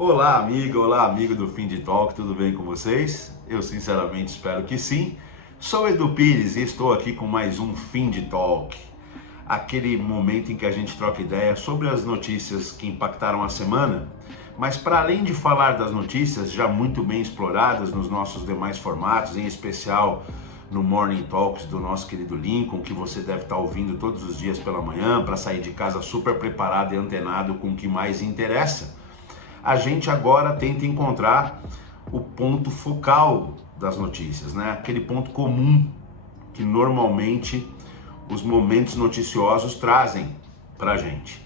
Olá amigo do Fim de Talk, tudo bem com vocês? Eu sinceramente espero que sim. Sou Edu Pires e estou aqui com mais um Fim de Talk. Aquele momento em que a gente troca ideia sobre as notícias que impactaram a semana, mas para além de falar das notícias já muito bem exploradas nos nossos demais formatos, em especial no Morning Talks do nosso querido Lincoln, que você deve estar ouvindo todos os dias pela manhã para sair de casa super preparado e antenado com o que mais interessa, a gente agora tenta encontrar o ponto focal das notícias, né? Aquele ponto comum que normalmente os momentos noticiosos trazem para a gente.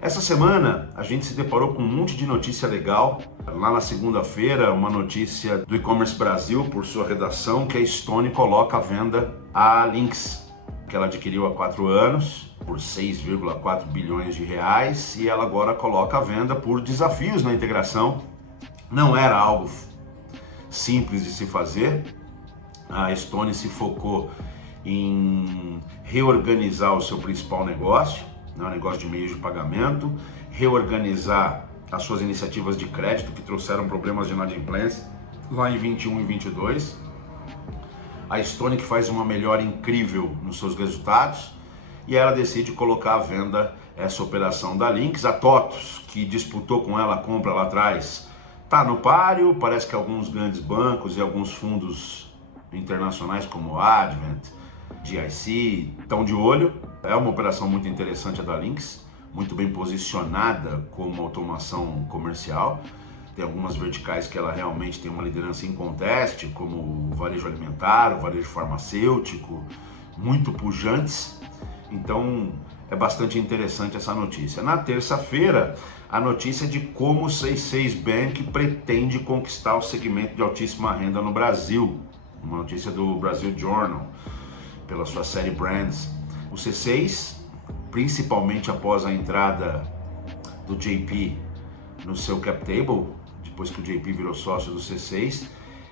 Essa semana a gente se deparou com um monte de notícia legal. Lá na segunda-feira, uma notícia do E-Commerce Brasil, por sua redação, que a Stone coloca à venda a Lynx, que ela adquiriu há 4 anos, por 6,4 bilhões de reais, e ela agora coloca à venda por desafios na integração. Não era algo simples de se fazer. A Stone se focou em reorganizar o seu principal negócio, o negócio de meios de pagamento, reorganizar as suas iniciativas de crédito que trouxeram problemas de inadimplência lá em 21 e 22. A Stone que faz uma melhora incrível nos seus resultados e ela decide colocar à venda essa operação da Lynx. A TOTVS, que disputou com ela a compra lá atrás, está no páreo. Parece que alguns grandes bancos e alguns fundos internacionais como Advent, GIC, estão de olho. É uma operação muito interessante a da Lynx, muito bem posicionada como automação comercial. Tem algumas verticais que ela realmente tem uma liderança inconteste, como o varejo alimentar, o varejo farmacêutico, muito pujantes. Então é bastante interessante essa notícia. Na terça-feira, a notícia de como o C6 Bank pretende conquistar o segmento de altíssima renda no Brasil. Uma notícia do Brasil Journal, pela sua série Brands. O C6, principalmente após a entrada do JP no seu cap table, depois que o JP virou sócio do C6,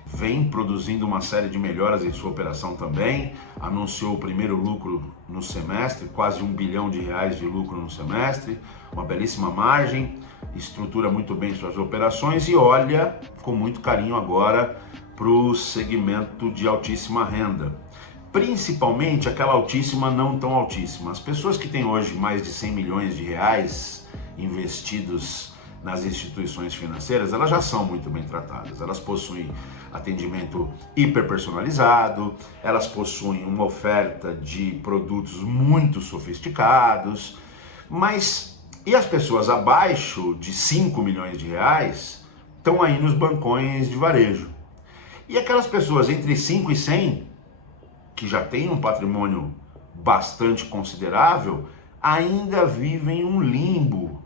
vem produzindo uma série de melhoras em sua operação também. Anunciou o primeiro lucro no semestre, quase R$1 bilhão de lucro no semestre, uma belíssima margem, estrutura muito bem suas operações e olha com muito carinho agora para o segmento de altíssima renda. Principalmente aquela altíssima não tão altíssima. As pessoas que têm hoje mais de 100 milhões de reais investidos nas instituições financeiras, elas já são muito bem tratadas. Elas possuem atendimento hiperpersonalizado, elas possuem uma oferta de produtos muito sofisticados, mas e as pessoas abaixo de 5 milhões de reais estão aí nos bancões de varejo. E aquelas pessoas entre 5 e 100, que já têm um patrimônio bastante considerável, ainda vivem um limbo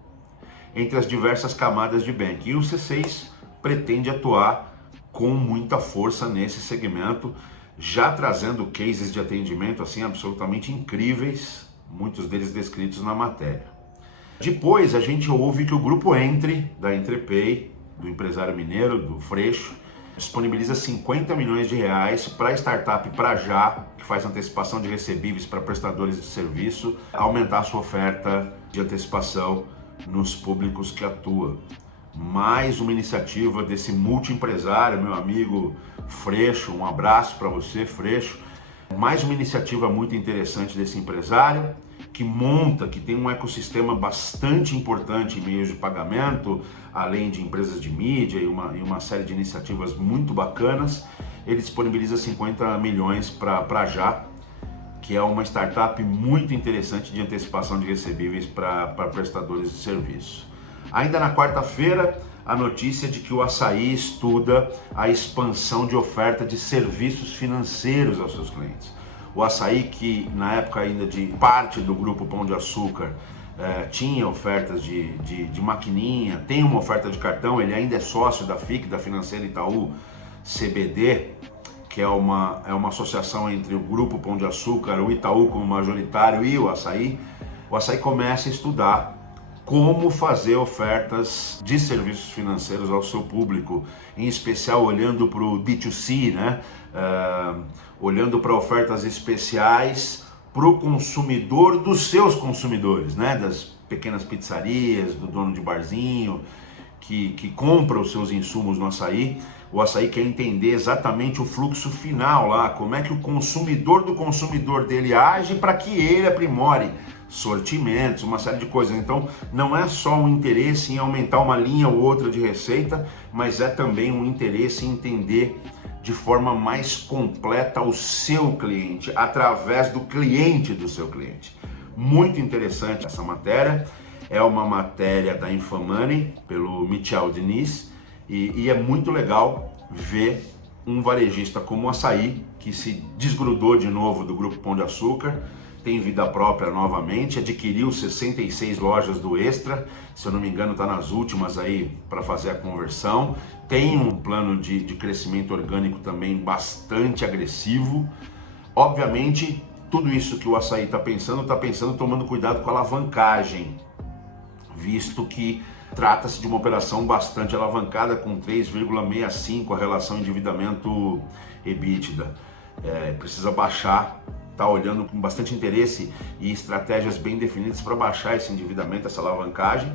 entre as diversas camadas de bank. E o C6 pretende atuar com muita força nesse segmento, já trazendo cases de atendimento assim absolutamente incríveis, muitos deles descritos na matéria. Depois a gente ouve que o grupo Entre, da Entrepay, do empresário mineiro, do Freixo, disponibiliza 50 milhões de reais para a startup Prajá, que faz antecipação de recebíveis para prestadores de serviço, aumentar a sua oferta de antecipação nos públicos que atua. Mais uma iniciativa desse multiempresário, meu amigo Freixo, um abraço para você, Freixo. Mais uma iniciativa muito interessante desse empresário, que tem um ecossistema bastante importante em meios de pagamento, além de empresas de mídia e uma série de iniciativas muito bacanas. Ele disponibiliza 50 milhões para Prajá, que é uma startup muito interessante de antecipação de recebíveis para prestadores de serviço. Ainda na quarta-feira, a notícia de que o Assaí estuda a expansão de oferta de serviços financeiros aos seus clientes. O Assaí, que na época ainda de parte do grupo Pão de Açúcar, tinha ofertas de maquininha, tem uma oferta de cartão, ele ainda é sócio da FIC, da Financeira Itaú CBD, que é uma associação entre o grupo Pão de Açúcar, o Itaú como majoritário e o Assaí. O Assaí começa a estudar como fazer ofertas de serviços financeiros ao seu público, em especial olhando para o B2C, né? Olhando para ofertas especiais para o consumidor dos seus consumidores, né? Das pequenas pizzarias, do dono de barzinho, que compra os seus insumos no açaí, o açaí quer entender exatamente o fluxo final lá, como é que o consumidor do consumidor dele age para que ele aprimore sortimentos, uma série de coisas. Então não é só um interesse em aumentar uma linha ou outra de receita, mas é também um interesse em entender de forma mais completa o seu cliente, através do cliente do seu cliente. Muito interessante essa matéria, é uma matéria da Infomoney, pelo Michel Diniz, e é muito legal ver um varejista como o Açaí, que se desgrudou de novo do Grupo Pão de Açúcar, tem vida própria novamente, adquiriu 66 lojas do Extra, se eu não me engano está nas últimas aí para fazer a conversão, tem um plano de crescimento orgânico também bastante agressivo. Obviamente, tudo isso que o Açaí está pensando tomando cuidado com a alavancagem, visto que trata-se de uma operação bastante alavancada, com 3,65 a relação endividamento EBITDA. Precisa baixar, está olhando com bastante interesse e estratégias bem definidas para baixar esse endividamento, essa alavancagem,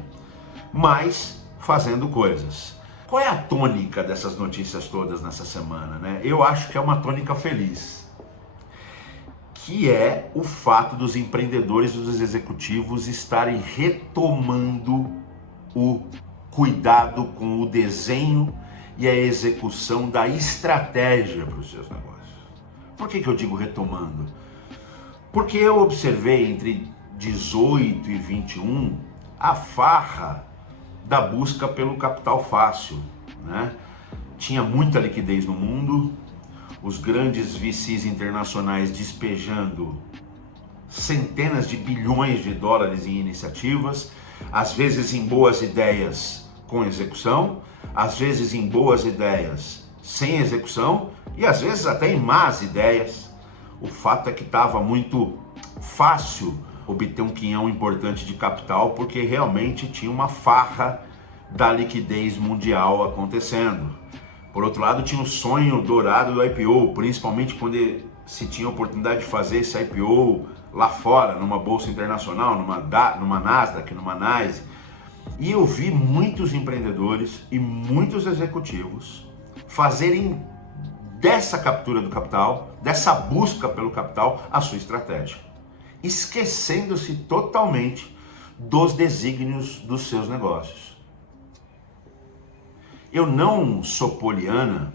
mas fazendo coisas. Qual é a tônica dessas notícias todas nessa semana, né? Eu acho que é uma tônica feliz, que é o fato dos empreendedores e dos executivos estarem retomando o cuidado com o desenho e a execução da estratégia para os seus negócios. Por que eu digo retomando? Porque eu observei entre 18 e 21 a farra da busca pelo capital fácil, né? Tinha muita liquidez no mundo, os grandes VCs internacionais despejando centenas de bilhões de dólares em iniciativas, às vezes em boas ideias com execução, às vezes em boas ideias sem execução e às vezes até em más ideias. O fato é que estava muito fácil obter um quinhão importante de capital, porque realmente tinha uma farra da liquidez mundial acontecendo. Por outro lado, tinha o sonho dourado do IPO, principalmente quando se tinha a oportunidade de fazer esse IPO lá fora, numa bolsa internacional, numa Nasdaq, numa NYSE. E eu vi muitos empreendedores e muitos executivos fazerem dessa captura do capital, dessa busca pelo capital, a sua estratégia, esquecendo-se totalmente dos desígnios dos seus negócios. Eu não sou poliana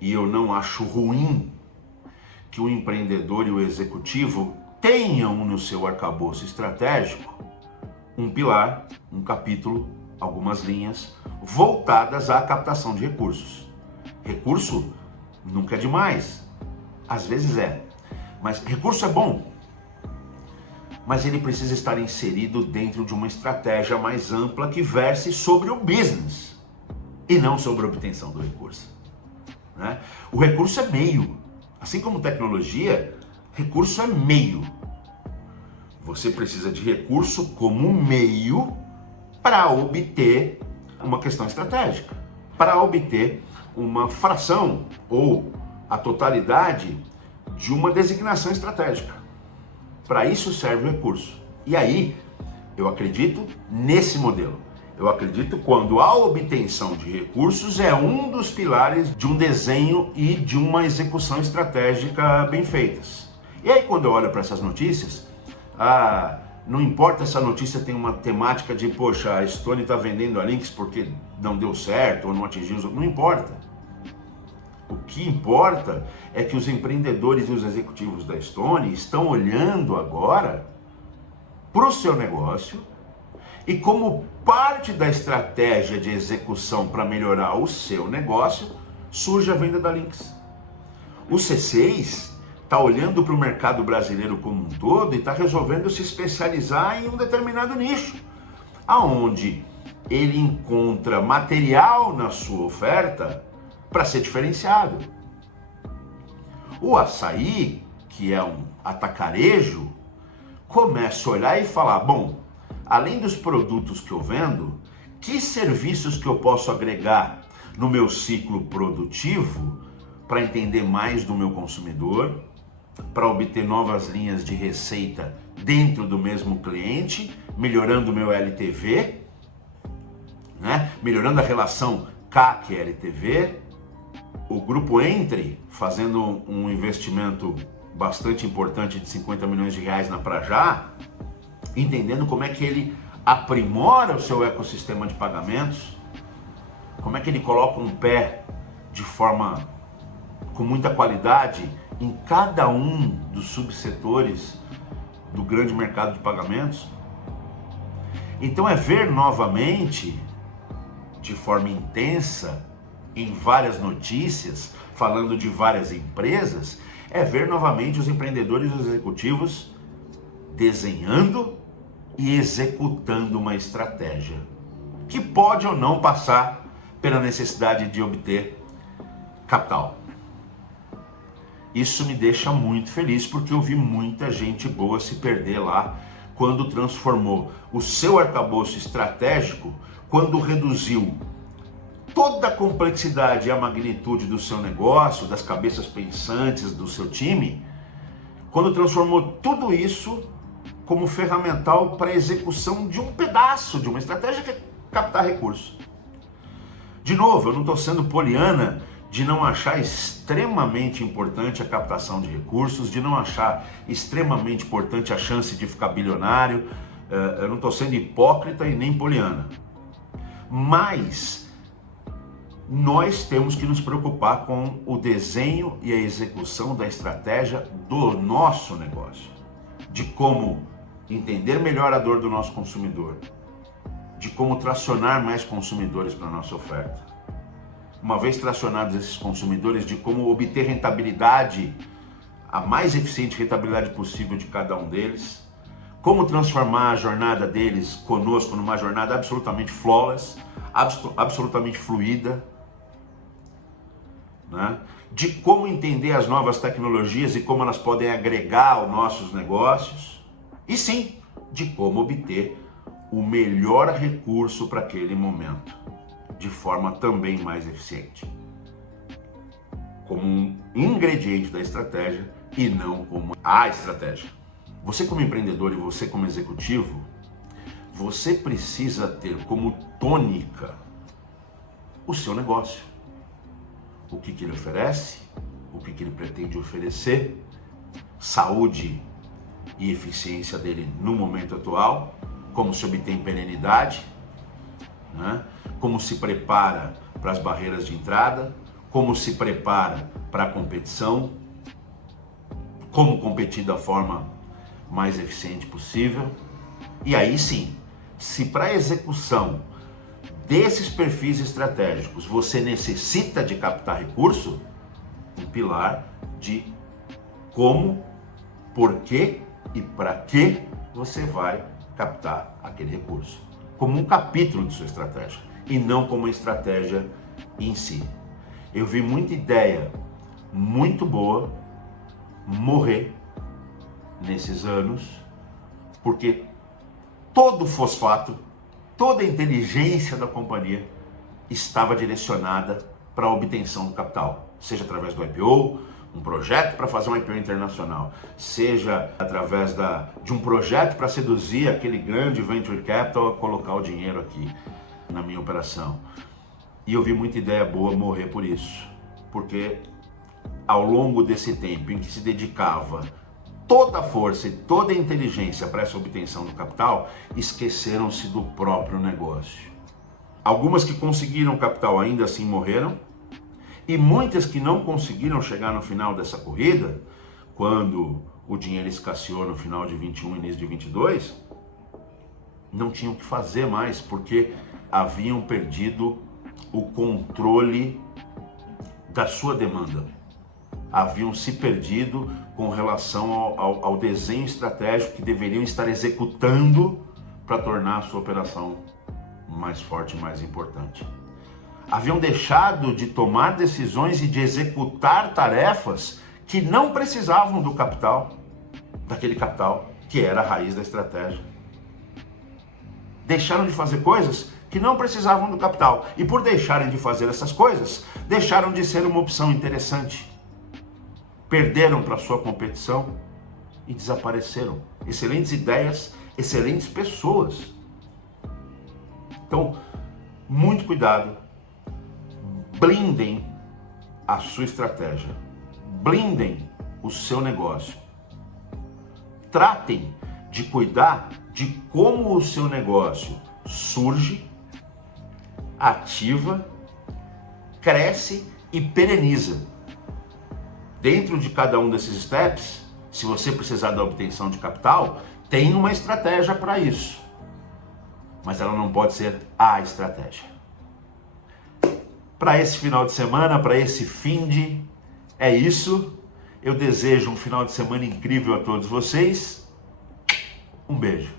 e eu não acho ruim que o empreendedor e o executivo tenham no seu arcabouço estratégico um pilar, um capítulo, algumas linhas voltadas à captação de recursos. Recurso nunca é demais, às vezes é, mas recurso é bom, mas ele precisa estar inserido dentro de uma estratégia mais ampla que verse sobre o business e não sobre a obtenção do recurso, né? O recurso é meio, assim como tecnologia, recurso é meio. Você precisa de recurso como meio para obter uma questão estratégica, para obter uma fração ou a totalidade de uma designação estratégica. Para isso serve o recurso. E aí, eu acredito nesse modelo. Eu acredito quando a obtenção de recursos é um dos pilares de um desenho e de uma execução estratégica bem feitas. E aí, quando eu olho para essas notícias, não importa se a notícia tem uma temática de, poxa, a Stone está vendendo a Lynx porque não deu certo ou não atingiu os outros, não importa. O que importa é que os empreendedores e os executivos da Stone estão olhando agora para o seu negócio e, como parte da estratégia de execução para melhorar o seu negócio, surge a venda da Lynx. O C6 está olhando para o mercado brasileiro como um todo e está resolvendo se especializar em um determinado nicho, aonde ele encontra material na sua oferta para ser diferenciado. O Açaí, que é um atacarejo, começa a olhar e falar, bom, além dos produtos que eu vendo, que serviços que eu posso agregar no meu ciclo produtivo para entender mais do meu consumidor, para obter novas linhas de receita dentro do mesmo cliente, melhorando o meu LTV, né? Melhorando a relação CAC-LTV, o grupo Entre, fazendo um investimento bastante importante de 50 milhões de reais na Prajá, entendendo como é que ele aprimora o seu ecossistema de pagamentos, como é que ele coloca um pé de forma com muita qualidade em cada um dos subsetores do grande mercado de pagamentos. Então é ver novamente, de forma intensa, em várias notícias, falando de várias empresas, é ver novamente os empreendedores e os executivos desenhando e executando uma estratégia que pode ou não passar pela necessidade de obter capital. Isso me deixa muito feliz, porque eu vi muita gente boa se perder lá quando transformou o seu arcabouço estratégico, quando reduziu toda a complexidade e a magnitude do seu negócio, das cabeças pensantes do seu time, quando transformou tudo isso como ferramental para a execução de um pedaço de uma estratégia que é captar recursos. De novo, eu não estou sendo poliana de não achar extremamente importante a captação de recursos, de não achar extremamente importante a chance de ficar bilionário. Eu não estou sendo hipócrita e nem poliana. Mas nós temos que nos preocupar com o desenho e a execução da estratégia do nosso negócio, de como entender melhor a dor do nosso consumidor, de como tracionar mais consumidores para a nossa oferta. Uma vez tracionados esses consumidores, de como obter rentabilidade, a mais eficiente rentabilidade possível de cada um deles, como transformar a jornada deles conosco numa jornada absolutamente flawless, absolutamente fluida, né? De como entender as novas tecnologias e como elas podem agregar aos nossos negócios, e sim, de como obter o melhor recurso para aquele momento, de forma também mais eficiente, como um ingrediente da estratégia e não como a estratégia. Você como empreendedor e você como executivo, você precisa ter como tônica o seu negócio. O que ele oferece, o que ele pretende oferecer, saúde e eficiência dele no momento atual, como se obtém perenidade, né? Como se prepara para as barreiras de entrada, como se prepara para a competição, como competir da forma mais eficiente possível. E aí sim, se para a execução desses perfis estratégicos você necessita de captar recurso, um pilar de como, por quê e para que você vai captar aquele recurso, como um capítulo de sua estratégia e não como uma estratégia em si. Eu vi muita ideia muito boa morrer nesses anos, porque todo o fosfato, toda a inteligência da companhia estava direcionada para a obtenção do capital, seja através do IPO, um projeto para fazer um IPO internacional, seja através de um projeto para seduzir aquele grande venture capital a colocar o dinheiro aqui na minha operação. E eu vi muita ideia boa morrer por isso, porque ao longo desse tempo em que se dedicava toda a força e toda a inteligência para essa obtenção do capital, esqueceram-se do próprio negócio. Algumas que conseguiram capital ainda assim morreram, e muitas que não conseguiram chegar no final dessa corrida, quando o dinheiro escasseou no final de 21 e início de 22, não tinham o que fazer mais, porque haviam perdido o controle da sua demanda. Haviam se perdido com relação ao desenho estratégico que deveriam estar executando para tornar a sua operação mais forte e mais importante. Haviam deixado de tomar decisões e de executar tarefas que não precisavam do capital, daquele capital que era a raiz da estratégia. Deixaram de fazer coisas que não precisavam do capital, e por deixarem de fazer essas coisas, deixaram de ser uma opção interessante. Perderam para a sua competição e desapareceram. Excelentes ideias, excelentes pessoas. Então, muito cuidado, blindem a sua estratégia, blindem o seu negócio. Tratem de cuidar de como o seu negócio surge, ativa, cresce e pereniza. Dentro de cada um desses steps, se você precisar da obtenção de capital, tem uma estratégia para isso. Mas ela não pode ser a estratégia. Para esse final de semana, para esse finde, é isso. Eu desejo um final de semana incrível a todos vocês. Um beijo.